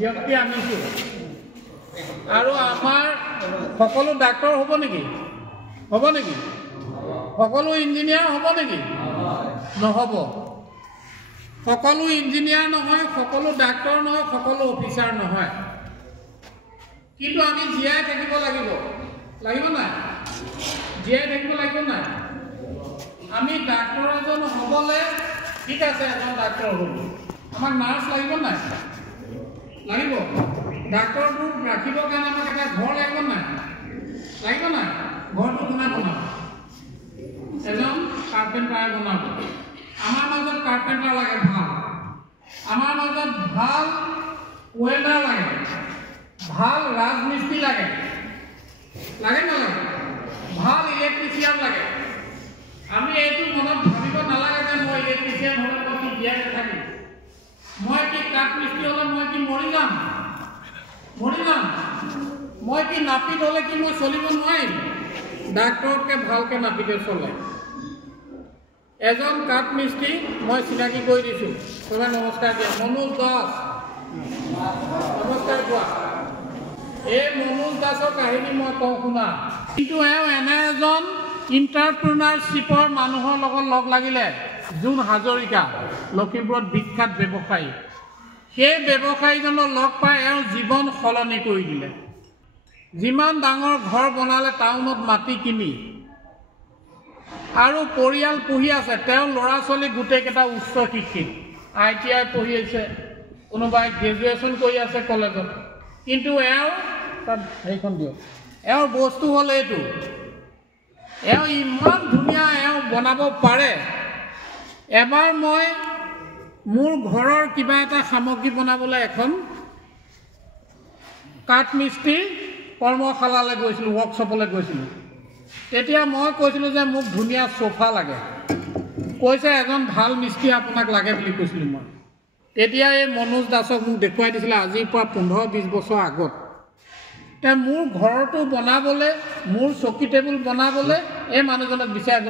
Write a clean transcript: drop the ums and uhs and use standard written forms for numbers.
ব্যক্তি আনিছোঁ আৰু আমাৰ সকলো ডাক্তৰ হ'ব নেকি সকলো ইঞ্জিনিয়াৰ হ'ব নেকি নহ'ব সকলো ইঞ্জিনিয়াৰ নহয় সকলো ডাক্তৰ নহয় সকলো অফিচাৰ নহয় কিন্তু আমি জীয়াই থাকিব লাগিব নাই জীয়াই থাকিব লাগিব নাই আমি ডাক্তৰ এজন হ'বলৈ ঠিক আছে এজন ডাক্তৰ হ'ব আমাক নাৰ্ছ লাগিব নাই লাগিব ডাক্তৰটো ৰাখিবৰ কাৰণে আমাক এটা ঘৰ লাগিব নাই ঘৰটো কোনে বনাব এজন কাৰ্পেণ্টাৰে বনাব আমাৰ মাজত কাৰ্পেণ্টাৰ লাগে ভাল আমাৰ মাজত ভাল ৱেল্ডাৰ লাগে ভাল ৰাজমিস্ত্ৰী লাগে নালাগে ভাল ইলেক্ট্ৰিচিয়ান লাগে আমি এইটো মনত ভাবিব নালাগে যে মই ইলেক্ট্ৰিচিয়ান হ'লে মই কি জীয়াই নাথাকিম মই কি কাঠমিস্ত্ৰী হ'লে মই কি মৰি যাম মই কি নাপিত হ'লে কি মই চলিব নোৱাৰিম ডাক্তৰতকৈ ভালকৈ নাপিতে চলে এজন কাঠমিস্ত্ৰী মই চিনাকি কৰি দিছোঁ তুমি নমস্কাৰ দিয়া মনোজ দাস নমস্কাৰ কোৱা এই মনোজ দাসৰ কাহিনী মই কওঁ শুনা কিন্তু এনে এজন ইণ্টাৰপ্ৰিনাৰশ্বিপৰ মানুহৰ লগত লগ লাগিলে জোন হাজৰিকা লখিমপুৰত বিখ্যাত ব্যৱসায়ী সেই ব্যৱসায়ীজনক লগ পাই জীৱন সলনি কৰি দিলে যিমান ডাঙৰ ঘৰ বনালে টাউনত মাটি কিনি আৰু পৰিয়াল পুহি আছে তেওঁ ল'ৰা ছোৱালী গোটেইকেইটা উচ্চ শিক্ষিত ITI পঢ়ি আছে কোনোবাই গ্ৰেজুৱেশ্যন কৰি আছে কলেজত কিন্তু তাত সেইখন দিয়ক বস্তু হ'ল এইটো ইমান ধুনীয়া বনাব পাৰে এবাৰ মই মোৰ ঘৰৰ কিবা এটা সামগ্ৰী বনাবলৈ এখন কাঠমিস্ত্ৰী কৰ্মশালালৈ গৈছিলোঁ ৱৰ্কশ্বপলৈ গৈছিলোঁ তেতিয়া মই কৈছিলোঁ যে মোক ধুনীয়া সোফা লাগে কৈছে এজন ভাল মিস্ত্ৰী আপোনাক লাগে বুলি কৈছিলোঁ মই তেতিয়া এই মনোজ দাসক মোক দেখুৱাই দিছিলে আজিৰ পৰা 15-20 বছৰ আগত মোৰ ঘৰটো বনাবলৈ মোৰ চকী টেবুল বনাবলৈ এই মানুহজনক বিচাৰি